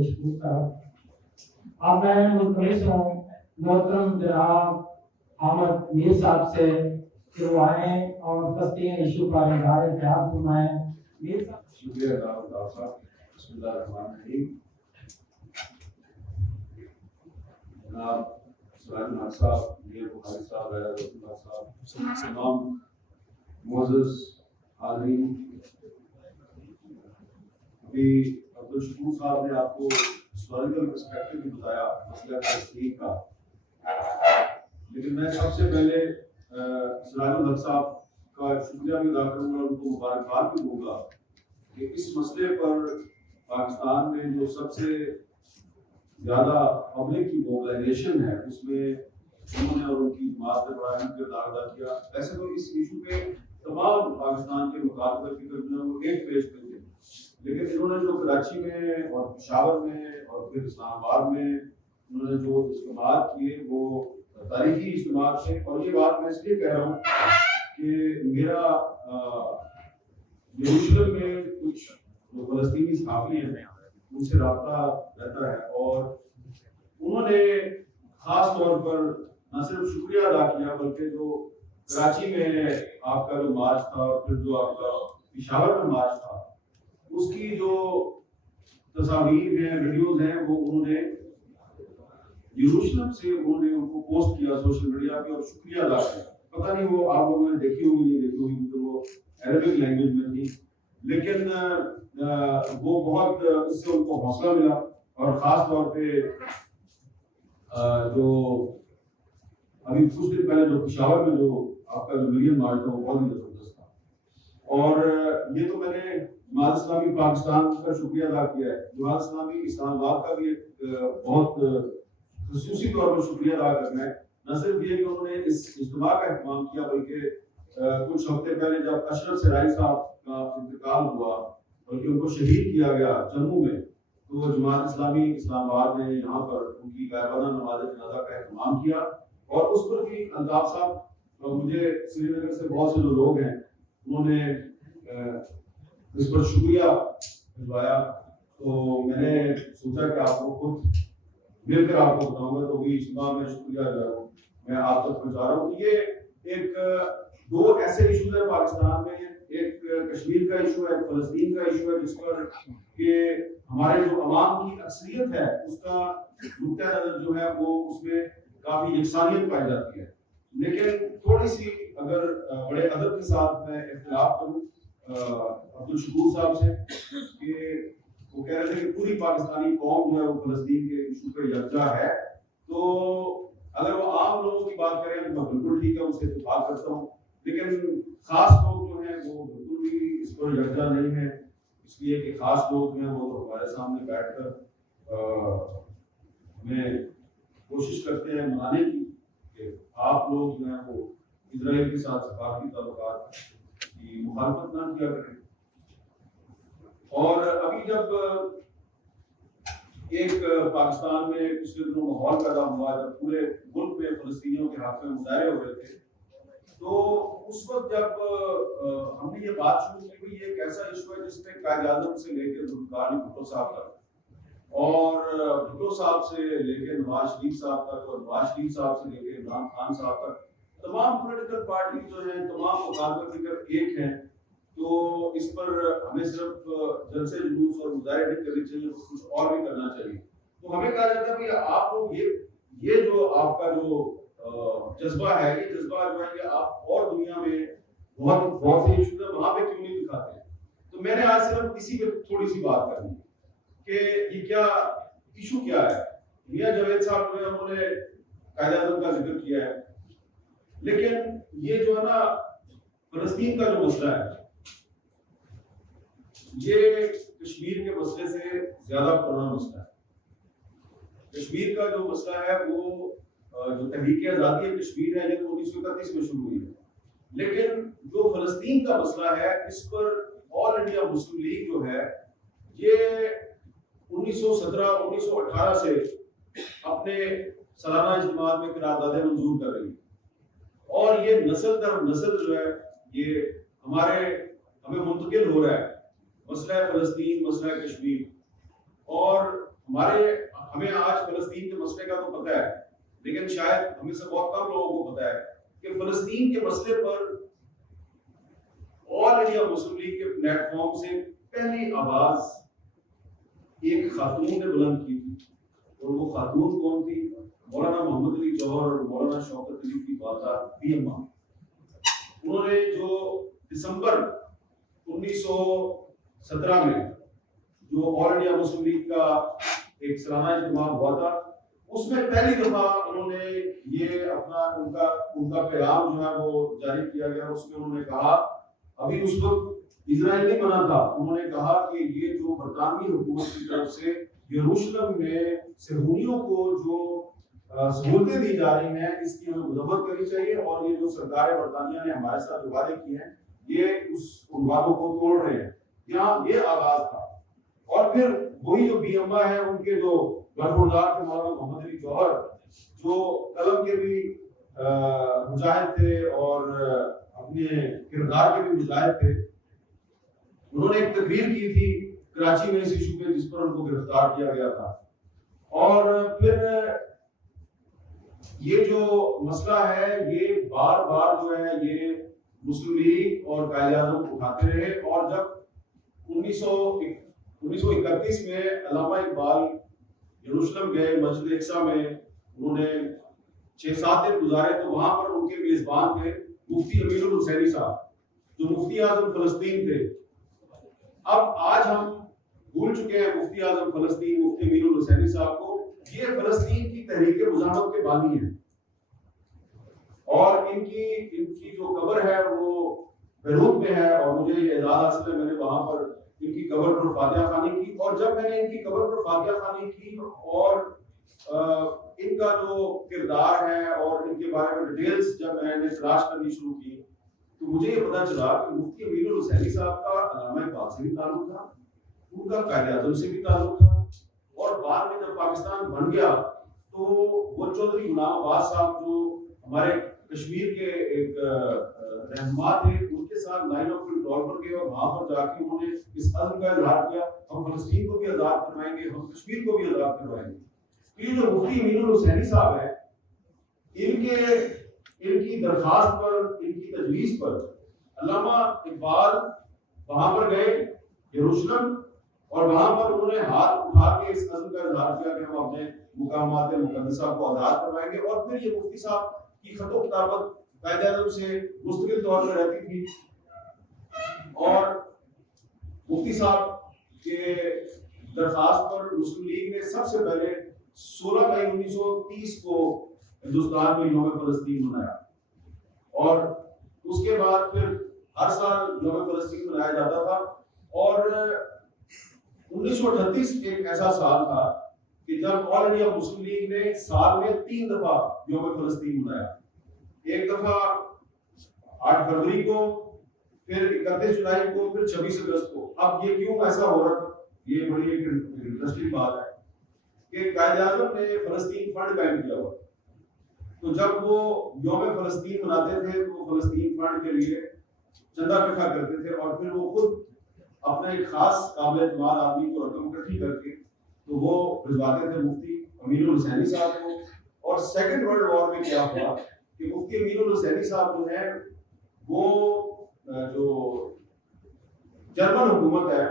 مشکور صاحب. اب میں منتظر ہوں محترم جناب حامد میر صاحب سے کہ وہ آئیں اور فلسطین ایشو کا اظہار خیال فرمائیں. میر صاحب. شکریہ جناب صاحب. بسم اللہ الرحمن الرحیم. جناب سراج الحق صاحب، میر بخاری صاحب، رسول اللہ صاحب، تمام معزز حاضرین، ابھی عبدالشکور صاحب نے آپ کو ہسٹوریکل پرسپیکٹو بھی بتایا مسئلہ فلسطین کا، لیکن میں سب سے پہلے سراج الحق صاحب کا شکریہ بھی ادا کروں گا، ان کو مبارکباد بھی دوں گا کہ اس مسئلے پر پاکستان میں جو سب سے زیادہ پبلک کی موبلائزیشن ہے اس میں انہوں نے اور ان کی جماعت نے بڑا اہم کردار ادا کیا. ایسے تو اس ایشو پہ تمام پاکستان کے مخاطب فکر جو ہے وہ ایک پیج پہ تھے، لیکن انہوں نے جو کراچی میں اور پشاور میں اور پھر اسلام آباد میں انہوں نے جو اجتماعات کیے وہ تاریخی اجتماعات تھے. اور یہ بات میں اس لیے کہہ رہا ہوں کہ میرا یروشلم میں کچھ جو فلسطینی صحافی ہیں ان سے رابطہ رہتا ہے، اور انہوں نے خاص طور پر نہ صرف شکریہ ادا کیا بلکہ جو کراچی میں آپ کا جو مارچ تھا اور پھر جو آپ کا پشاور میں مارچ تھا اس کی جو تصاویر ہیں، ویڈیوز ہیں، وہ انہوں نے یروشلم سے انہوں نے ان کو پوسٹ کیا سوشل میڈیا پہ اور شکریہ ادا کیا. پتہ نہیں وہ آپ لوگوں نے دیکھی ہوگی نہیں دیکھی ہوگی کیونکہ وہ عربک لینگویج میں تھی، لیکن وہ بہت اس سے ان کو حوصلہ ملا. اور خاص طور پہ جو ابھی کچھ دن پہلے جو پشاور میں جو آپ کا جو ملین مارچ تھا وہ بہت ہی زبردست تھا. اور یہ تو میں نے جماعت اسلامی پاکستان کا شکریہ ادا کیا ہے. جماعت اسلامی اسلام آباد کا بھی ایک بہت خصوصی طور پر شکریہ ادا کرنا ہے. نہ صرف یہ کہ انہوں نے اس اجتماع کا اہتمام کیا بلکہ کچھ ہفتے پہلے جب اشرف سرائی صاحب کا انتقال ہوا بلکہ ان کو شہید کیا گیا جموں میں، تو جماعت اسلامی اسلام آباد نے یہاں پر ان کی غائبانہ نماز جنازہ کا اہتمام کیا. اور اس پر بھی الطاف صاحب، مجھے سری نگر سے بہت سے جو لوگ ہیں انہوں نے اس پر شکریہ بھجوایا، تو میں نے سوچا کہ آپ کو خود مل کر آپ کو بتاؤں گا. تو بھی اجتماع میں شکریہ میں آپ تک پہنچا رہا ہوں کہ یہ ایک دو ایسے ایشوز ہیں پاکستان میں، ایک کشمیر کا ایشو ہے، فلسطین کا ایشو ہے، جس پر کہ ہمارے جو عوام کی اکثریت ہے اس کا نقطہ نظر جو ہے وہ اس میں کافی یکسانیت پائی جاتی ہے. لیکن تھوڑی سی اگر بڑے ادب کے ساتھ میں اختلاف کروں عبدالشکور صاحب سے کہ وہ کہہ رہے تھے کہ پوری پاکستانی قوم جو ہے وہ فلسطین کے ایشو پہ یکجا ہے، تو اگر وہ عام لوگوں کی بات کریں تو میں بالکل ٹھیک ہے، ان سے اتفاق کرتا ہوں، لیکن خاص لوگ جو ہیں وہ بالکل بھی اس پر یکجا نہیں ہیں. اس لیے کہ خاص لوگ جو ہیں وہ ہمارے سامنے بیٹھ کر ہمیں کوشش کرتے ہیں منانے کی کہ آپ لوگ جو ہیں وہ اسرائیل کے ساتھ سفارتی تعلقات کی مخالفت نہ کیا کریں. اور ابھی جب ایک پاکستان میں پچھلے دنوں ماحول پیدا ہوا جب پورے ملک میں فلسطینیوں کے حق میں مظاہرے ہو رہے تھے، تو اس وقت جب ہم نے یہ بات شروع کی کہ یہ ایک ایسا ایشو ہے جس میں قائد اعظم سے لے کے ذوالفقار علی بھٹو صاحب تک اور بھٹو صاحب سے لے کے نواز شریف صاحب تک اور نواز شریف صاحب سے لے کے عمران خان صاحب تک تمام پولیٹیکل پارٹی جو ہیں، تمام مخالف فکر ایک ہیں. تو اس پر ہمیں صرف جلسے جلوس اور مظاہرے نہیں کرنے چاہیے، کچھ اور بھی کرنا چاہیے. تو ہمیں کہا جاتا ہے کہ آپ لوگ یہ جو آپ کا جو جذبہ ہے، یہ جذبہ جو ہے کہ آپ اور دنیا میں بہت سے ایشوز ہیں وہاں پہ کیوں نہیں دکھاتے ہیں. تو میں نے آج صرف اسی پہ تھوڑی سی بات کرنی ہے کہ یہ کیا ایشو کیا ہے. میاں جاوید صاحب جو ہے انہوں نے قائد اعظم کا ذکر کیا ہے، لیکن یہ جو ہے نا فلسطین کا جو مسئلہ ہے یہ کشمیر کے مسئلے سے زیادہ پرانا مسئلہ ہے. کشمیر کا جو مسئلہ ہے وہ جو تحریک آزادی کشمیر ہے یہ تو 1931 میں شروع ہوئی ہے، لیکن جو فلسطین کا مسئلہ ہے اس پر آل انڈیا مسلم لیگ جو ہے یہ 1917-1918 سے اپنے سالانہ اجتماعات میں قراردادیں منظور کر رہی ہے، اور یہ نسل در نسل جو ہے یہ ہمیں منتقل ہو رہا ہے مسئلہ فلسطین، مسئلہ کشمیر. اور ہمیں آج فلسطین کے مسئلے کا تو پتہ ہے، لیکن شاید ہمیں سے بہت کم لوگوں کو پتہ ہے کہ فلسطین کے مسئلے پر آل انڈیا مسلم لیگ کے پلیٹ فارم سے پہلی آواز ایک خاتون نے بلند کی تھی، اور وہ خاتون کون تھی؟ مولانا محمد علی جوہر اور مولانا شوکت علی کی والدہ بی اما۔ انہوں نے جو دسمبر 1917 میں جو آل انڈیا مسلم لیگ کا ایک سالانہ اجتماع ہوا تھا، اس میں پہلی دفعہ انہوں نے یہ اپنا ان کا پیغام جو ہے وہ جاری کیا گیا۔ اس میں انہوں نے کہا، ابھی اس وقت اسرائیل نہیں بنا تھا، انہوں نے کہا کہ یہ جو برطانوی حکومت کی طرف سے یروشلم میں صہیونیوں کو جو سہولتیں دی جا رہی ہیں، اس کی ہمیں مذمت کرنی چاہیے، اور یہ جو سرکار برطانیہ نے ہمارے ساتھ جو وعدے کیے ہیں یہ ان وعدوں کو توڑ رہے ہیں۔ یہاں یہ آغاز تھا، اور پھر وہی جو بی اما ہے، ان کے جو برخوردار تھے مولانا محمد علی جوہر، جو قلم کے بھی مجاہد تھے اور اپنے کردار کے بھی مجاہد تھے، انہوں نے ایک تقریر کی تھی کراچی میں اس ایشو پہ، جس پر ان کو گرفتار کیا گیا تھا۔ اور پھر یہ جو مسئلہ ہے یہ بار بار جو ہے یہ مسلم لیگ اور قائد اعظم اٹھاتے رہے، اور جب 1931 میں علامہ اقبال یروشلم گئے، مسجد اقصی میں انہوں نے 6-7 دن گزارے، تو وہاں پر ان کے میزبان تھے مفتی امین الحسینی صاحب، جو مفتی اعظم فلسطین تھے۔ اب آج ہم بھول چکے ہیں مفتی اعظم فلسطین مفتی امین الحسینی صاحب کو، یہ فلسطین کی تحریک مزاحمت کے بانی ہیں، اور ان کی جو قبر ہے وہ بیروت میں ہے، اور مجھے یہ اعزاز حاصل ہے، میں نے وہاں پر ان کی قبر پر فاتحہ خوانی کی، اور جب میں نے ان کی قبر پر فاتحہ خوانی کی اور ان کا جو کردار ہے اور ان کے بارے میں ڈیٹیلز جب میں نے تلاش کرنی شروع کی، تو مجھے یہ پتا چلا کہ مفتی امین الحسینی صاحب کا علامہ اقبال سے بھی تعلق تھا، ان کا قائد اعظم سے بھی تعلق تھا، اور بعد میں جب پاکستان بن گیا تو وہ چودھری غلام عباس صاحب جو ہمارے کشمیر کے ایک رہنما تھے، ان کے ساتھ لائن آف کنٹرول پر گئے، اور وہاں پر جا کے انہوں نے اس عزم کا اظہار کیا، ہم فلسطین کو بھی آزاد کروائیں گے، ہم کشمیر کو بھی آزاد کروائیں گے۔ یہ جو مفتی امین الحسینی صاحب ہیں، ان کی درخواست پر، ان کی تجویز پر علامہ اقبال وہاں پر گئے یروشلم، اور وہاں پر انہوں نے ہاتھ اٹھا کے اس عزم کا اظہار کیا کہ ہم اپنے مقامات مقدسہ کو آزاد کروائیں گے۔ اور پھر یہ مفتی صاحب کی خط و کتابت قائد اعظم سے مستقل طور پر رہتی تھی، اور مفتی صاحب کے درخواست پر مسلم لیگ نے سب سے پہلے 16 مئی 1930 کو ہندوستان میں یوم فلسطین منایا، اور اس کے بعد پھر ہر سال یوم فلسطین منایا جاتا تھا۔ اور 1938 ایک ایسا سال تھا کہ جب آل انڈیا مسلم لیگ نے سال میں 3 دفعہ یوم فلسطین منایا، ایک دفعہ 8 فروری کو، پھر 31 جولائی کو، پھر 26 اگست کو۔ اب یہ کیوں ایسا ہو رہا تھا، یہ بڑی ایک انٹرسٹنگ بات ہے کہ قائد اعظم نے فلسطین فنڈ قائم کیا ہوا، تو جب وہ یوم فلسطین مناتے تھے تو وہ فلسطین فنڈ کے لیے چندہ اکٹھا کرتے تھے، اور پھر وہ خود اپنے ایک خاص قابل اعتماد آدمی کو رقم اکٹھی کر کے تو وہ بھجواتے تھے مفتی امین الحسینی صاحب کو۔ اور سیکنڈ ورلڈ وار میں کیا ہوا کہ مفتی امین الحسینی صاحب جو ہے وہ جو جرمن حکومت ہے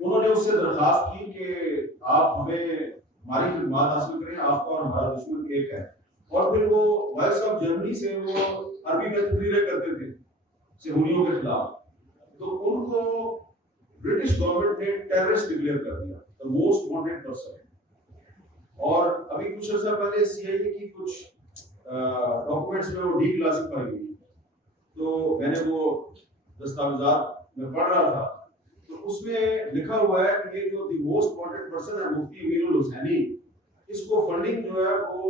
انہوں نے اس سے درخواست کی کہ آپ ہمیں ہماری خدمات حاصل کریں، آپ کا اور ہمارا دشمن ایک ہے۔ اور پھر وہ وائس آف جرمنی سے وہ عربی میں تقریریں کرتے تھے صہیونیوں کے خلاف، تو ان کو برٹش گورنمنٹ نے ٹیررسٹ ڈکلیئر کر دیا، the most wanted person۔ اور ابھی کچھ عرصہ پہلے سی آئی اے کی کچھ ڈاکومنٹس میں وہ ڈی کلاسیفائی ہوئی، تو میں نے وہ دستاویزات میں پڑھ رہا تھا، تو اس میں لکھا ہوا ہے کہ یہ جو دی موسٹ وانٹڈ پرسن ہے مفتی امین الحسینی، اس کو فنڈنگ جو ہے وہ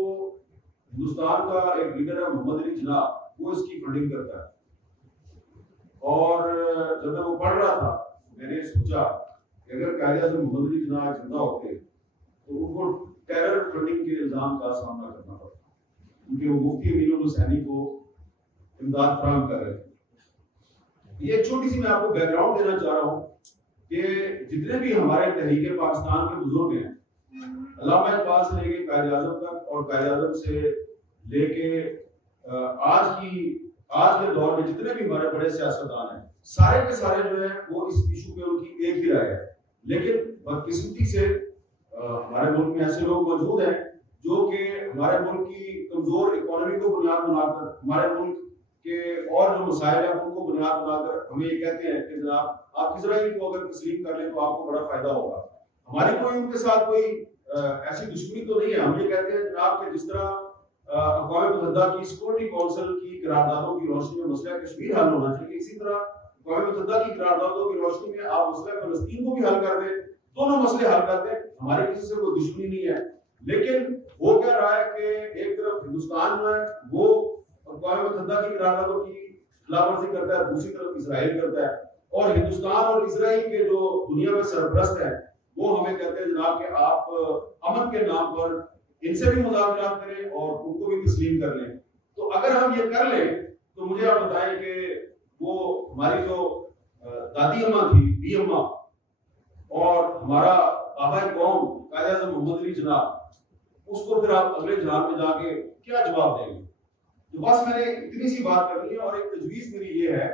ہندوستان کا ایک لیڈر ہے محمد علی جناح، وہ اس کی فنڈنگ کرتا ہے۔ اور جب میں وہ پڑھ رہا تھا میں نے سوچا کہ اگر قائد اعظم محمد علی جناح زندہ ہوتے تو ان کو ٹیرر فنڈنگ کے الزام کا سامنا کرنا پڑتا، کیونکہ وہ مفتی امین الحسینی کو امداد فراہم کر رہے تھے۔ یہ ایک چھوٹی سی میں آپ کو بیک گراؤنڈ دینا چاہ رہا ہوں کہ جتنے بھی ہمارے تحریک پاکستان کے بزرگ ہیں، علامہ اقبال سے لے کے قائد اعظم تک اور قائد اعظم سے لے کے آج کے دور میں جتنے بھی ہمارے بڑے سیاستدان ہیں، سارے کے سارے جو ہیں وہ اس ایشو پہ ان کی ایک ہی رائے ہے. لیکن بدقسمتی سے ہمارے ملک میں ایسے لوگ موجود ہیں جو کہ ہمارے ملک کی کمزور اکانومی کو بنیاد بنا کر، ہمارے ملک کے اور جو مسائل ہیں ان کو بنیاد بنا کر ہمیں یہ کہتے ہیں کہ جناب آپ اسرائیل کو اگر تسلیم کر لیں تو آپ کو بڑا فائدہ ہوگا. ہماری کوئی ان کے ساتھ کوئی ایسی دشمنی تو نہیں ہے. ہم یہ کہتے ہیں جناب کہ جس طرح اقوام متحدہ کی سیکورٹی کونسل کی قراردادوں کی روشنی میں مسئلہ کشمیر حل ہونا چاہیے، اسی طرح اقوام متحدہ کی قراردادوں کی روشنی میں آپ مسئلہ فلسطین کو بھی حل کر دیں، دونوں مسئلے حل کر دیں. ہماری کسی سے کوئی دشمنی نہیں ہے. لیکن وہ کہہ رہا ہے کہ ایک طرف ہندوستان جو ہے وہ اقوام متحدہ کی قراردادوں کی خلاف ورزی کرتا ہے، دوسری طرف اسرائیل کرتا ہے، اور ہندوستان اور اسرائیل کے جو دنیا میں سرپرست ہیں وہ ہمیں کہتے ہیں جناب کہ آپ امن کے نام پر ان سے بھی مذاکرات کریں اور ان کو بھی تسلیم کر لیں. تو اگر ہم یہ کر لیں تو مجھے آپ بتائیں کہ وہ ہماری جو دادی اماں تھی، بی اماں، اور ہمارا آباء قوم قائد اعظم محمد علی جناح، اس کو پھر آپ اگلے جہان میں جا کے کیا جواب دیں گے؟ تو بس میں نے اتنی سی بات کرنی ہے. اور ایک تجویز میری یہ ہے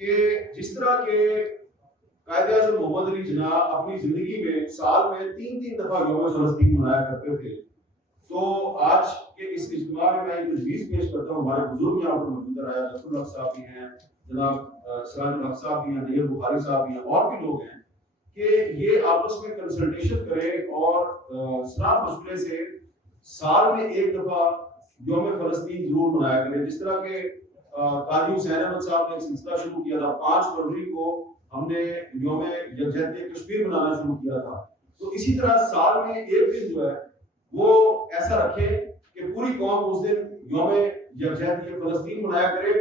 کہ جس طرح کے قائد اعظم محمد علی جناح اپنی زندگی میں سال میں 3 دفعہ یوم فلسطین منایا کرتے تھے، تو آج کے اس اجتماع میں میں ایک تجویز پیش کرتا ہوں. ہمارے بزرگ یہاں پر موجود ہیں، ظفر الحق صاحب بھی ہیں، جناب سراج الحق صاحب بھی ہیں، نیر بخاری صاحب بھی ہیں، اور بھی لوگ ہیں، کہ یہ آپس میں کنسلٹیشن کریں اور صلاح مشورے سے سال میں 1 دفعہ یوم فلسطین ضرور منایا کریں. جس طرح کہ قاضی حسین احمد صاحب نے ایک سلسلہ شروع کیا تھا، 5 فروری کو ہم نے یوم یکجہتی کشمیر منانا شروع کیا تھا. تو اسی طرح سال میں 1 دن جو ہے وہ ایسا رکھے کہ پوری قوم اس دن یوم یکجہتی فلسطین منایا کرے.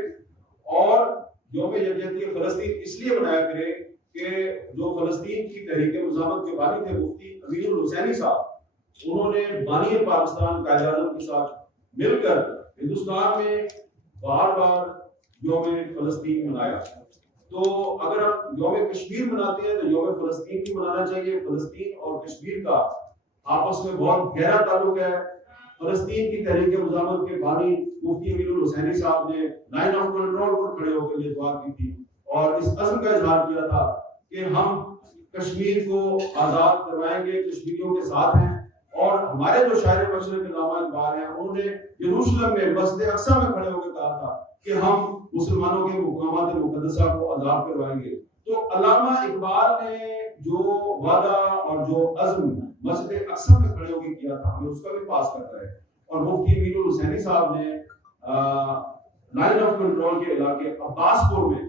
اور یوم یکجہتی فلسطین اس لیے منایا کرے کہ جو فلسطین کی تحریک مزاحمت کے بانی تھے مفتی امین الحسینی صاحب، انہوں نے بانی پاکستان قائد اعظم کے ساتھ مل کر ہندوستان میں بار بار یوم فلسطین منایا. تو اگر ہم یوم کشمیر مناتے ہیں تو یوم فلسطین بھی منانا چاہیے. فلسطین اور کشمیر کا آپس میں بہت گہرا تعلق ہے. فلسطین کی تحریک مزاحمت کے بانی مفتی امین الحسینی صاحب نے لائن آف کنٹرول پر کھڑے ہو کر یہ دعا کی تھی اور اس عزم کا اظہار کیا تھا کہ ہم کشمیر کو آزاد کروائیں گے، کشمیریوں کے ساتھ ہیں. اور ہمارے جو شاعر مشرق علامہ اقبال ہیں، انہوں نے یروشلم میں مسجد اقصی میں کھڑے ہو کے کہا تھا کہ ہم مسلمانوں کے مقامات مقدسہ کو آزاد کروائیں گے. تو علامہ اقبال نے جو وعدہ اور جو عزم مسجد اقصی میں کھڑے ہو کے کیا تھا، ہمیں اس کا بھی پاس کرنا ہے. اور مفتی امین الحسینی صاحب نے لائن آف کنٹرول کے علاقے عباس پور میں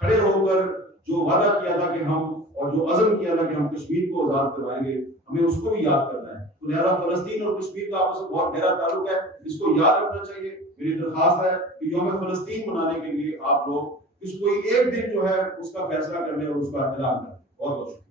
کھڑے ہو کر جو وعدہ کیا تھا کہ ہم، اور جو عزم کیا تھا کہ ہم کشمیر کو آزاد کروائیں گے، ہمیں اس کو بھی یاد کرنا ہے. تو لہٰذا فلسطین اور کشمیر کا آپس میں بہت گہرا تعلق ہے، اس کو یاد رکھنا چاہیے. میری درخواست ہے کہ یوم فلسطین منانے کے لیے آپ لوگ اس کوئی ایک دن جو ہے اس کا فیصلہ کرنے اور اس کا احترام کریں. بہت بہت شکریہ.